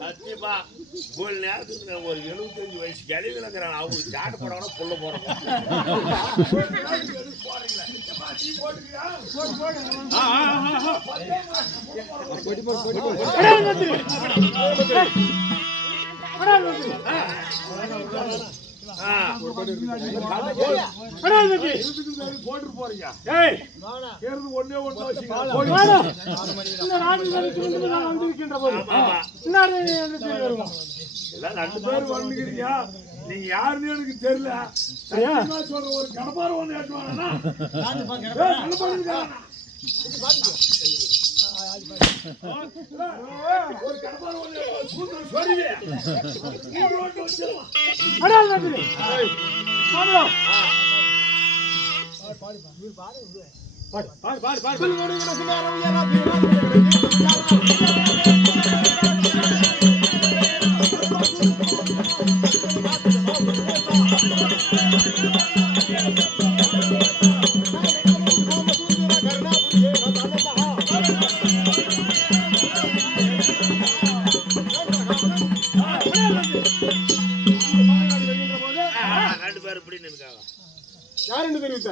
சத்தியமா ஒரு நேரத்துக்கு ஒரு 75 வயசு கிளவி இருக்கிறான். அவங்க சாட்டு போடணும் புள்ள போடணும். போட்டு போறீங்க ஒன்னே ஒண்ணு ரெண்டு பேரும் வந்துக்கிறீங்க. நீங்க யாருன்னு எனக்கு தெரியல. சொல்ற ஒரு கடப்பார ஒண்ணு ஏற்றுவாங்கன்னா ஒரு கடப்பார ஒண்ணு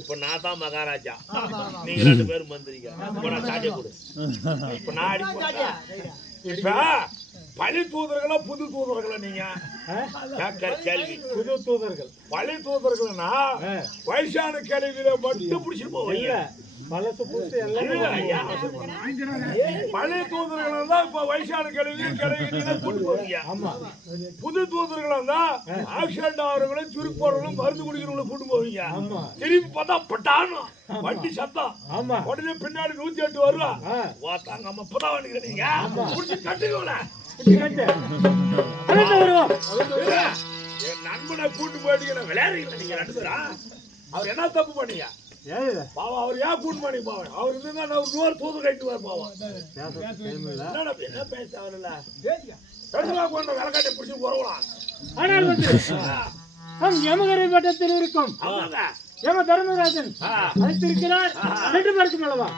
இப்ப நான் தான் மகாராஜா, நீங்க 2 பேரும் மந்திரிங்க. இப்ப நான் இப்ப பழி தூதர்களா புது தூதர்களா? நீங்க கேள்வி. புது தூதர்கள் பழி தூதர்கள்னா வயசான கேள்வியில மட்டும் பிடிச்சிட்டு போவீங்க. பழைய தூதர்கள் தான் இப்ப வயசான கேள்வியும் கூட்டு போவீங்க. புது தூதர்கள் தான் ஆக்சிடென்ட் ஆகிறவங்களும் சுருக்கு போறவங்களும் மருந்து குடிக்கிறவங்களும் கூட்டு போவீங்க. திரும்பி பார்த்தா பட்டானும் வண்டி சத்தம், உடனே பின்னாடி 108 வருவா. வாத்தாங்க அம்மா இப்பதான் வந்துக்கிறீங்க, முடிச்சு கட்டுக்கோல என் நண்பனை கூட்டு போயிட்டீங்க. விளையாடுறீங்களா நீங்க 2 பேரா? அவர் என்ன தப்பு பண்ணீங்க? பாவம் அவர் ஏன் கூட்டு பண்ணி பாவம்? அவர் இருந்தா நான் 100 தூது கட்டுவார். பாவம் என்ன பேச அவர்ல கொண்ட விளக்காட்டை பிடிச்சி உறவலாம். ஆனால் யமகரை பட்டத்தில் இருக்கும் யம தர்மராஜன் அழைத்திருக்கிறார். 2 பேருக்கு மேலவா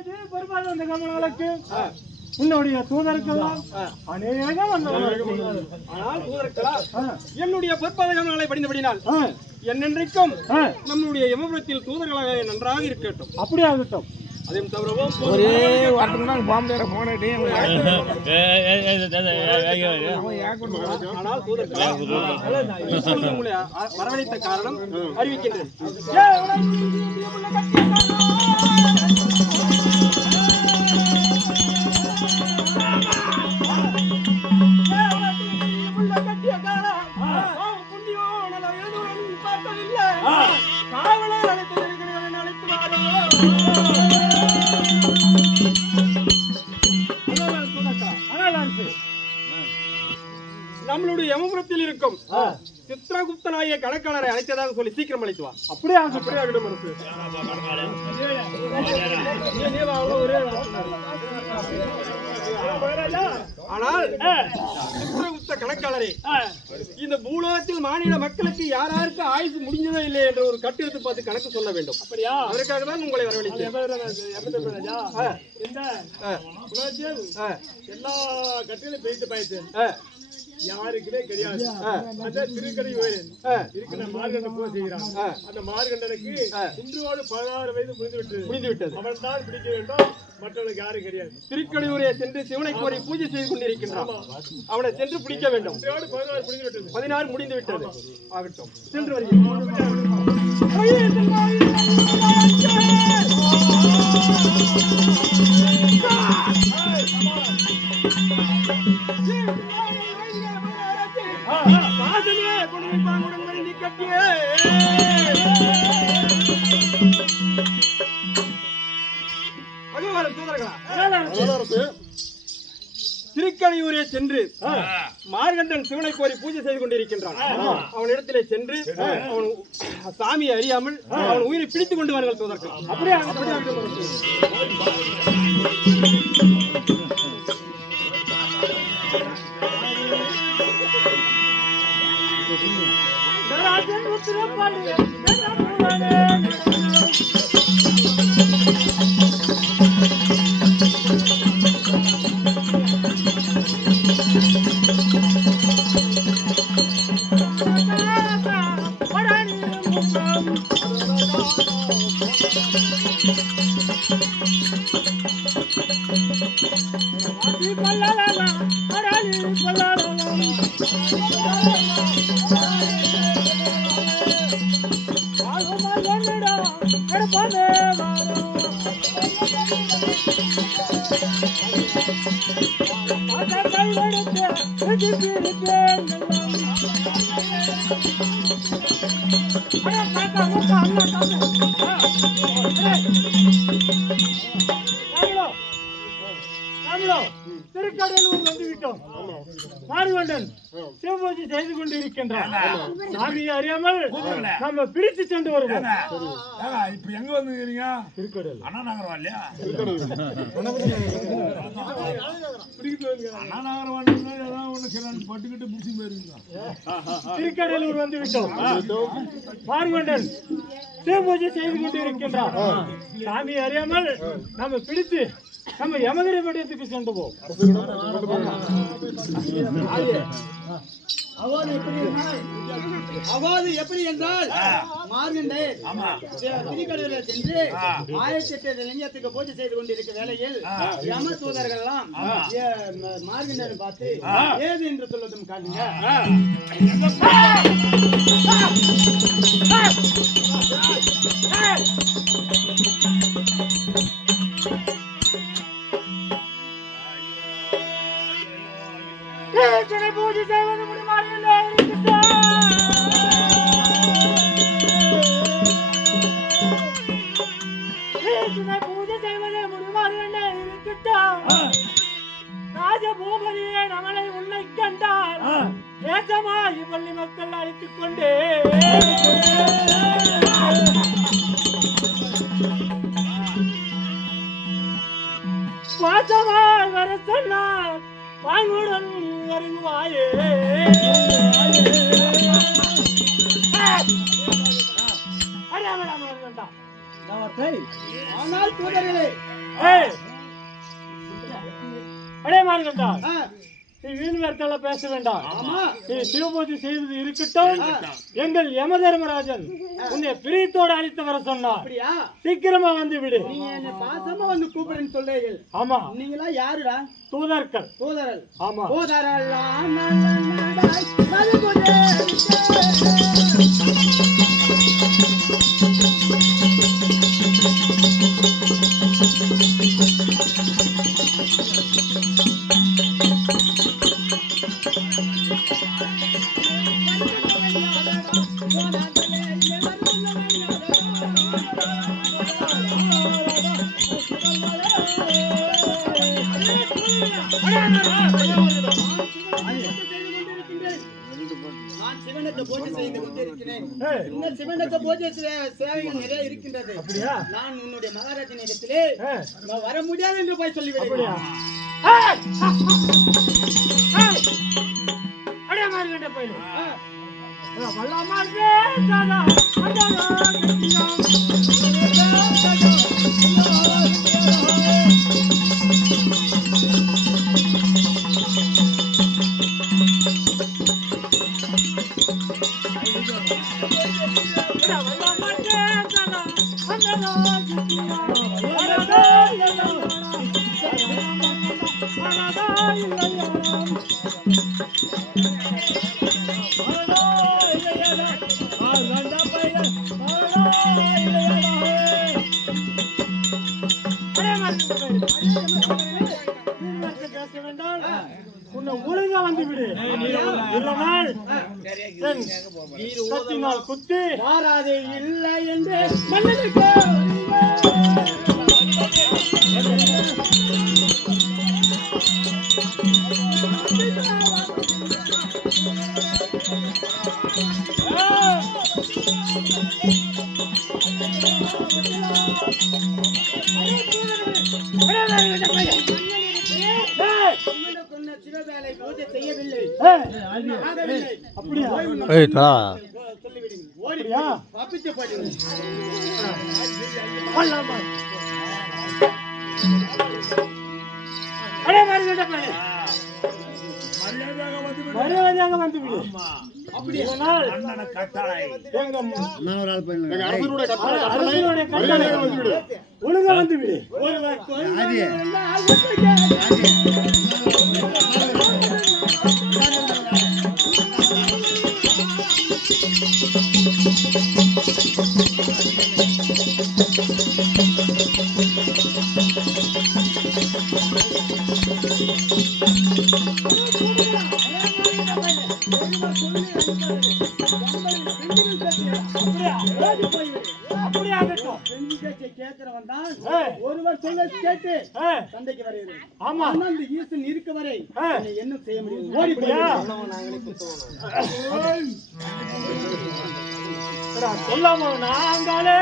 அந்த கமலங்களுக்கு உன்னுடைய தூதருக்கெல்லாம் அநேகம் ஆனால் தூதர்களா என்னுடைய பொற்பாதகங்களை படிந்தபடினால் என்னென்றைக்கும் நம்முடைய யமபுரத்தில் தூதர்களாக நன்றாக இருக்கட்டும். அப்படி ஆகட்டும். அதையும் தவிரவும் ஒரே வாரத்துக்கு பாம்பேர போனே ஆனால் தூதர்களா உங்களை வரவழைத்த காரணம் அறிவிக்கின்றேன். நம்மளுடைய யமபுரத்தில் இருக்கும் சித்ரகுப்த நாய கணக்காளரை அழைத்ததாக சொல்லி சீக்கிரம் அழைத்து வா. அப்படியே ஆகட்டும் அரசு. ஆனால் சித்ரகுப்த கணக்காளரே, இந்த பூலோகத்தில் மாநில மக்களுக்கு யாராருக்கு ஆயுசு முடிஞ்சதோ இல்லை என்ற ஒரு கட்டெடுத்து பார்த்து கணக்கு சொல்ல வேண்டும். அப்படியா? அதற்காக தான் உங்களை வரவழைத்தேன். எல்லா கட்டிலும் பேசிட்டு பாய்த்து யாருக்குமே கிடையாது. அந்த திருக்கடை இருக்கிற மார்கண்டன் போய் செய்கிறான். அந்த மார்கண்டனுக்கு இன்றோடு 16 வயது முடிந்து விட்டது. அவன் தான் பிடிக்க வேண்டும், மற்றவர்களுக்கு யாரும் கிடையாது. திருக்கடையூரை சென்று சிவனை கோரி பூஜை செய்து கொண்டிருக்கின்றான். அவனை சென்று பிடிக்க வேண்டும். 16 முடிந்து விட்டது. ஆகட்டும், சென்று வருகிறேன். திருக்கடையூரே சென்று மார்கண்டன் சிவனை கோரி பூஜை செய்து கொண்டிருக்கின்றான். அவனிடத்திலே சென்று அவன் சாமியை அறியாமல் அவன் உயிரை பிடித்துக் கொண்டு வார்கள் தூதர்கள். அப்படியே திருக்கடையூர் வந்து விட்டோம். மார்கண்டன் சிவபூஜை செய்து கொண்டிருக்கின்றான். சாமியை அறியாமல் நம்ம பிடித்து சென்று வருவோம். இப்ப எங்க வந்துக்கிறீங்க? திருக்கடையூர் அண்ணா நகரம் இல்லையா? அண்ணா நகரம் பட்டுக்கிட்டு முடிச்சு போயிருங்க. திருக்கடையூர் வந்து விட்டோம். மார்கண்டன் சிவபூஜை செய்து கொண்டிருக்கின்றான். சாமியை அறியாமல் நம்ம பிடித்து நம்ம யமகிரி பட்டத்துக்கு சென்று போவோம். அவாது எப்படி என்றால் மார்கண்டேயர் திருக்கடையூரில் சென்று 1008 லிங்கத்துக்கு பூஜை செய்து கொண்டிருக்க வேளையில் யம தூதர்கள் எல்லாம் மார்கண்டனை பார்த்து ஏது என்று சொல்வதும் காட்டுங்க. பூஜை செய்வது முடியுமா? பூஜை செய்வது முடியுமா? ராஜபூபதியே நம்மளை உன்னை கண்டார் தேசமாய் பள்ளி மக்கள் அழைத்துக் கொண்டே பாசமாய் வர சொன்னார். வாங்குடன் இறங்குவாயே. ஆனால் தூதர்களே, அடே மார்கண்டா, ஆ, நீ வீண் வார்த்தையெல்லாம் பேச வேண்டாம். ஆமா. நீ சிவபூஜை செய்தது இருக்கட்டும். எங்கள் யம தர்மராஜன் உன்னை பிரியத்தோடு அழைத்து வர சொன்னார். அப்படியா? சீக்கிரமா வந்து விடு. நீங்க என்ன பாசமா வந்து கூப்பிடுன்னு சொல்றீர்கள். ஆமா, நீங்களா யாருடா? தூதர்கள். தூதரல். ஆமா, தூதரல்லாம் நல்ல நடுகுதே. நான் சிவனுக்கு பூஜை செய்து கொண்டிருக்கிறேன். இன்னும் சிவனுக்கு பூஜை சேவைகள் நிறைய இருக்கின்றது. அப்படியா? நான் உன்னுடைய மகாராஜன் இடத்திலே நான் வர முடியாது என்று போய் சொல்லிவிடுகிறேன். அடே மார்கண்ட போயிடு. உன்னை ஒழுங்கா வந்து விடு. இல்லைனால் கத்தினால் குத்தி மாறாதே இல்லை என்று மன்னனுக்கு சிவவேலை பூஜை செய்யவில்லை. அப்படியா? சொல்லிவிடுங்க. ஓடியா தப்பிச்சு போயிடுங்க. மரியாதையாக வந்து விடு. அப்படி ஒழுங்கா வந்து விடு. ஒருவர் சொல்ல கேட்டு சண்டைக்கு வருகிறேன். ஆமா, அந்த ஈசன் இருக்க வரை என்ன செய்ய முடியும்? ஓடிப்படியா சொல்லாம நாங்களே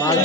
மாலை